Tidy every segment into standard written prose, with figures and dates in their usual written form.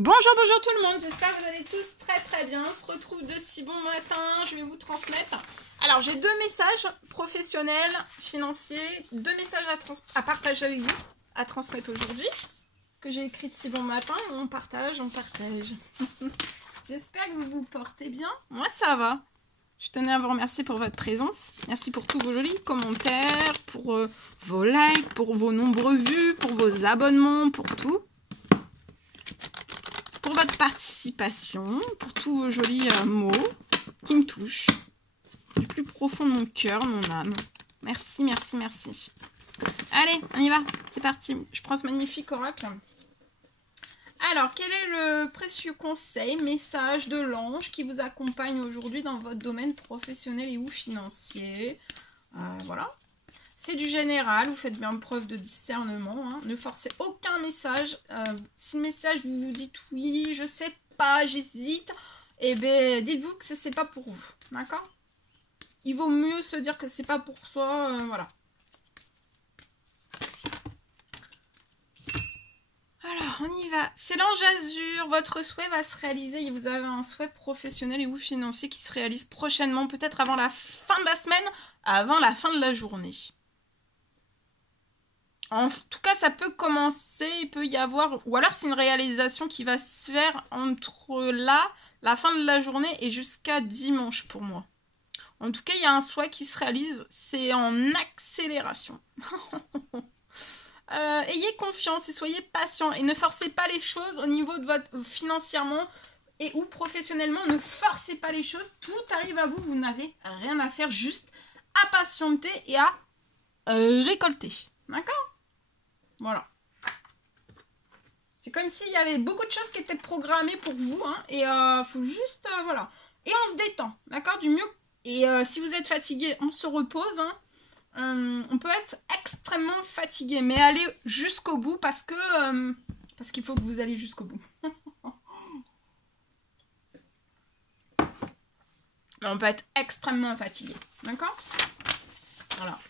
Bonjour, bonjour tout le monde, j'espère que vous allez tous très bien. On se retrouve de si bon matin, je vais vous transmettre. Alors j'ai deux messages professionnels, financiers, deux messages à partager avec vous, à transmettre aujourd'hui, que j'ai écrit de si bon matin, on partage. J'espère que vous vous portez bien, moi ça va. Je tenais à vous remercier pour votre présence, merci pour tous vos jolis commentaires, pour vos likes, pour vos nombreux vues, pour vos abonnements, pour tout. Pour votre participation, pour tous vos jolis mots qui me touchent du plus profond de mon cœur, mon âme. Merci, merci, merci. Allez, on y va, c'est parti. Je prends ce magnifique oracle. Alors, quel est le précieux conseil, message de l'ange qui vous accompagne aujourd'hui dans votre domaine professionnel et ou financier? Voilà. C'est du général, vous faites bien preuve de discernement, hein. Ne forcez aucun message. Si le message vous vous dites oui, je sais pas, j'hésite, eh bien dites-vous que c'est pas pour vous, d'accord? Il vaut mieux se dire que c'est pas pour soi, voilà. Alors, on y va. C'est l'ange azur, votre souhait va se réaliser et vous avez un souhait professionnel et ou financier qui se réalise prochainement, peut-être avant la fin de la semaine, avant la fin de la journée. En tout cas, ça peut commencer, il peut y avoir... Ou alors, c'est une réalisation qui va se faire entre là, la fin de la journée et jusqu'à dimanche pour moi. En tout cas, il y a un souhait qui se réalise, c'est en accélération. Ayez confiance et soyez patient. Et ne forcez pas les choses au niveau de votre... financièrement et ou professionnellement. Ne forcez pas les choses. Tout arrive à vous, vous n'avez rien à faire. Juste à patienter et à récolter. D'accord ? Voilà. C'est comme s'il y avait beaucoup de choses qui étaient programmées pour vous. Hein, et faut juste... voilà. Et on se détend. D'accord ? Du mieux. Et si vous êtes fatigué, on se repose. Hein. On peut être extrêmement fatigué. Mais allez jusqu'au bout parce que... parce qu'il faut que vous alliez jusqu'au bout. On peut être extrêmement fatigué. D'accord ? Voilà.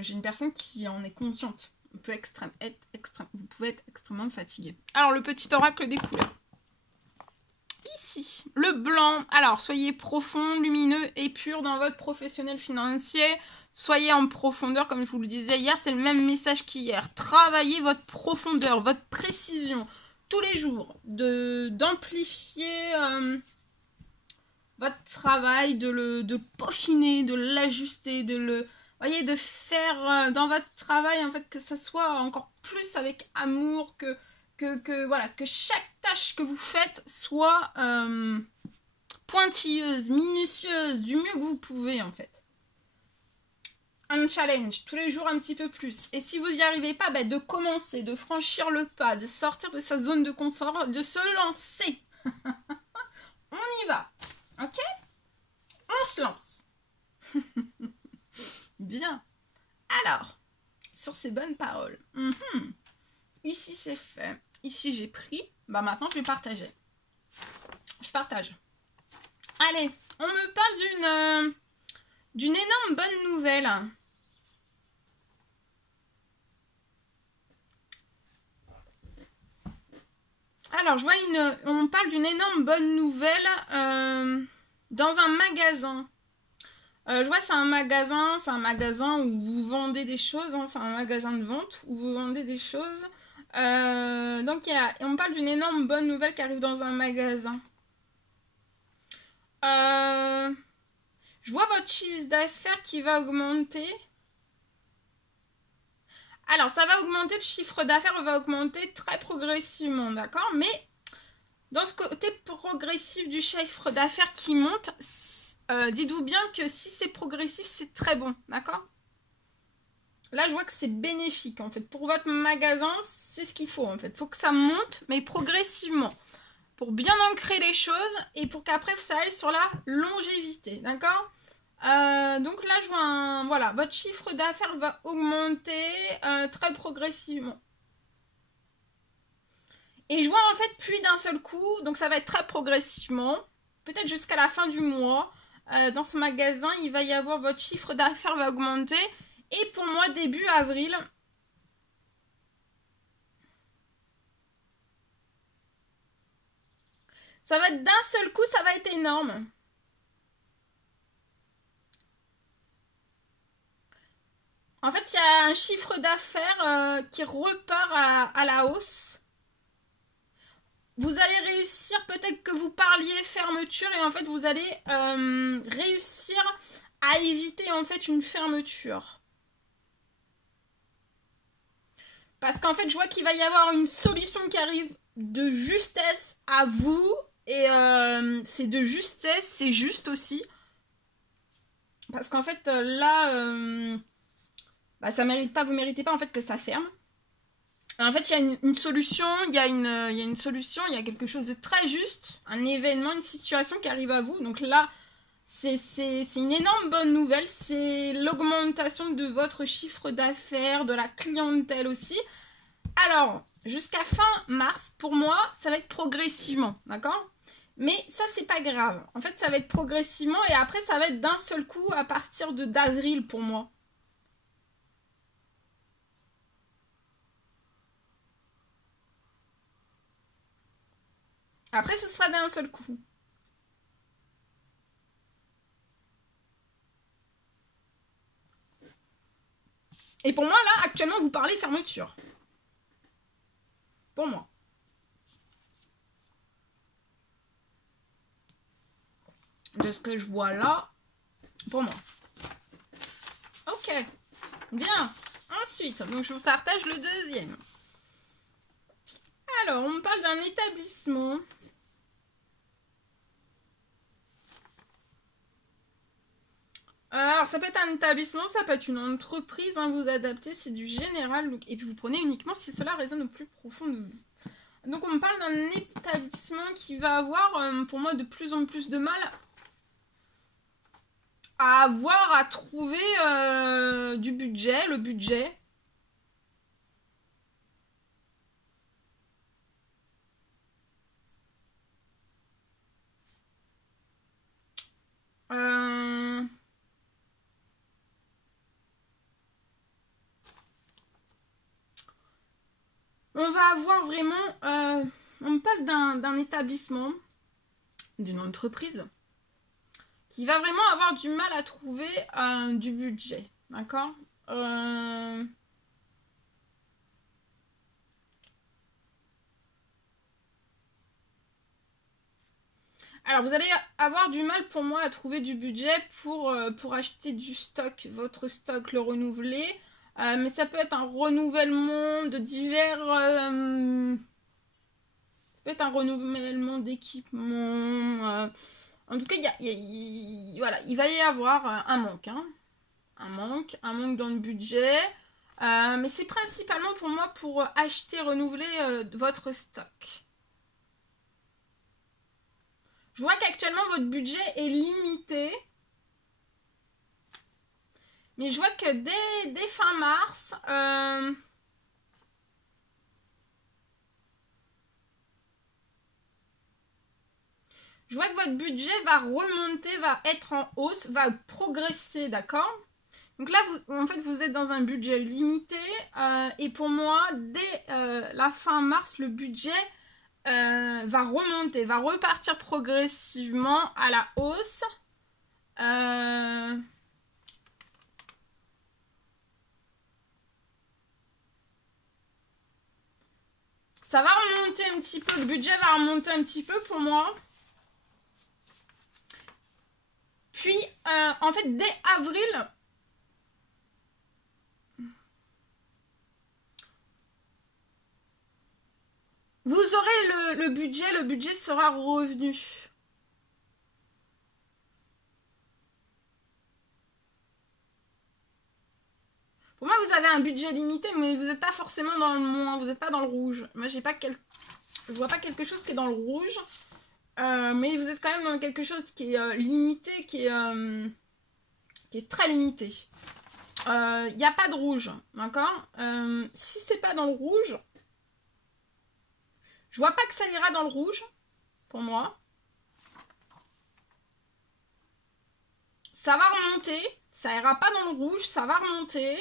J'ai une personne qui en est consciente. Vous pouvez être extrêmement fatigué. Alors, le petit oracle des couleurs. Ici, le blanc. Alors, soyez profond, lumineux et pur dans votre professionnel financier. Soyez en profondeur, comme je vous le disais hier. C'est le même message qu'hier. Travaillez votre profondeur, votre précision. Tous les jours. D'amplifier... votre travail, de le peaufiner, de l'ajuster, voyez, de faire dans votre travail, en fait, que ça soit encore plus avec amour, voilà, que chaque tâche que vous faites soit pointilleuse, minutieuse, du mieux que vous pouvez, en fait. Un challenge, tous les jours un petit peu plus. Et si vous n'y arrivez pas, de commencer, de franchir le pas, de sortir de sa zone de confort, de se lancer. On y va. Ok ? On se lance. Bien. Alors, sur ces bonnes paroles. Ici, c'est fait. Ici, j'ai pris. Maintenant, je vais partager. Je partage. Allez, on me parle d'une énorme bonne nouvelle. Alors, je vois on parle d'une énorme bonne nouvelle dans un magasin. Je vois c'est un magasin où vous vendez des choses, hein, c'est un magasin de vente où vous vendez des choses. Donc, on me parle d'une énorme bonne nouvelle qui arrive dans un magasin. Je vois votre chiffre d'affaires qui va augmenter. Alors, ça va augmenter, le chiffre d'affaires va augmenter très progressivement, d'accord? Mais dans ce côté progressif du chiffre d'affaires qui monte, dites-vous bien que si c'est progressif, c'est très bon, d'accord? Là, je vois que c'est bénéfique, en fait. Pour votre magasin, c'est ce qu'il faut, en fait. Il faut que ça monte, mais progressivement. Pour bien ancrer les choses et pour qu'après, ça aille sur la longévité, d'accord? Donc là, je vois voilà, votre chiffre d'affaires va augmenter très progressivement. Et je vois en fait puis d'un seul coup, donc ça va être très progressivement, peut-être jusqu'à la fin du mois. Dans ce magasin, il va y avoir votre chiffre d'affaires va augmenter. Et pour moi, début avril, Ça va être d'un seul coup, ça va être énorme. En fait, il y a un chiffre d'affaires qui repart à la hausse. Vous allez réussir, peut-être que vous parliez fermeture et en fait, vous allez réussir à éviter en fait une fermeture. Parce qu'en fait, je vois qu'il va y avoir une solution qui arrive de justesse à vous. Et c'est de justesse, c'est juste aussi. Parce qu'en fait, là, bah, ça mérite pas, vous méritez pas en fait que ça ferme. En fait, il y a une solution, il y a une solution, il y a quelque chose de très juste, un événement, une situation qui arrive à vous. Donc là, c'est une énorme bonne nouvelle, c'est l'augmentation de votre chiffre d'affaires, de la clientèle aussi. Alors, jusqu'à fin mars, pour moi, ça va être progressivement, d'accord? Mais ça, c'est pas grave. En fait, ça va être progressivement et après, ça va être d'un seul coup à partir d'avril pour moi. Après, ce sera d'un seul coup. Et pour moi, là, actuellement, vous parlez fermeture. Pour moi. De ce que je vois là, pour moi. Ok. Bien. Ensuite, donc je vous partage le deuxième. Alors, on me parle d'un établissement. Alors, ça peut être un établissement, ça peut être une entreprise, hein, vous adaptez, c'est du général, donc, et puis vous prenez uniquement si cela résonne au plus profond de vous. Donc, on me parle d'un établissement qui va avoir, pour moi, de plus en plus de mal à avoir, à trouver du budget, le budget. On va avoir vraiment... on me parle d'un établissement, d'une entreprise, qui va vraiment avoir du mal à trouver du budget. D'accord Alors, vous allez avoir du mal pour moi à trouver du budget pour acheter du stock, votre stock, le renouveler. Mais ça peut être un renouvellement de divers... ça peut être un renouvellement d'équipement. En tout cas, voilà, il va y avoir un manque. Hein. Un manque dans le budget. Mais c'est principalement pour moi pour acheter, renouveler votre stock. Je vois qu'actuellement votre budget est limité. Mais je vois que dès fin mars, je vois que votre budget va remonter, va être en hausse, va progresser, d'accord? Donc là, en fait, vous êtes dans un budget limité. Et pour moi, dès la fin mars, le budget va remonter, va repartir progressivement à la hausse. Ça va remonter un petit peu, le budget va remonter un petit peu pour moi. Puis, en fait, dès avril, vous aurez le budget sera revenu. Pour moi, vous avez un budget limité, mais vous n'êtes pas forcément dans le moins, vous n'êtes pas dans le rouge. Moi, je vois pas quelque chose qui est dans le rouge, mais vous êtes quand même dans quelque chose qui est limité, qui est très limité. Il n'y a pas de rouge, d'accord? Si c'est pas dans le rouge, je vois pas que ça ira dans le rouge, pour moi. Ça va remonter, ça ira pas dans le rouge, ça va remonter.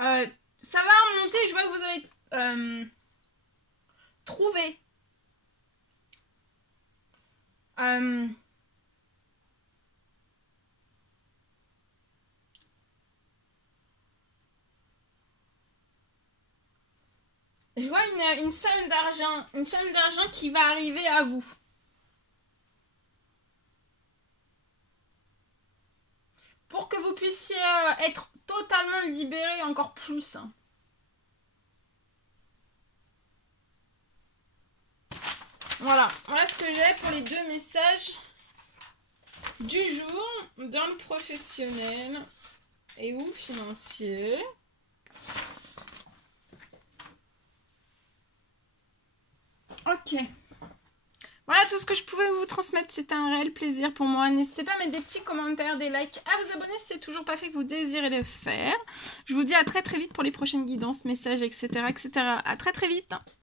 Ça va remonter, je vois que vous avez trouvé. Je vois une somme d'argent qui va arriver à vous. Pour que vous puissiez être totalement libéré encore plus. Voilà ce que j'ai pour les 2 messages du jour, dans le professionnel et ou financier. Ok. Voilà tout ce que je pouvais vous transmettre, c'était un réel plaisir pour moi. N'hésitez pas à mettre des petits commentaires, des likes, à vous abonner si c'est toujours pas fait que vous désirez le faire. Je vous dis à très vite pour les prochaines guidances, messages, etc. À très vite.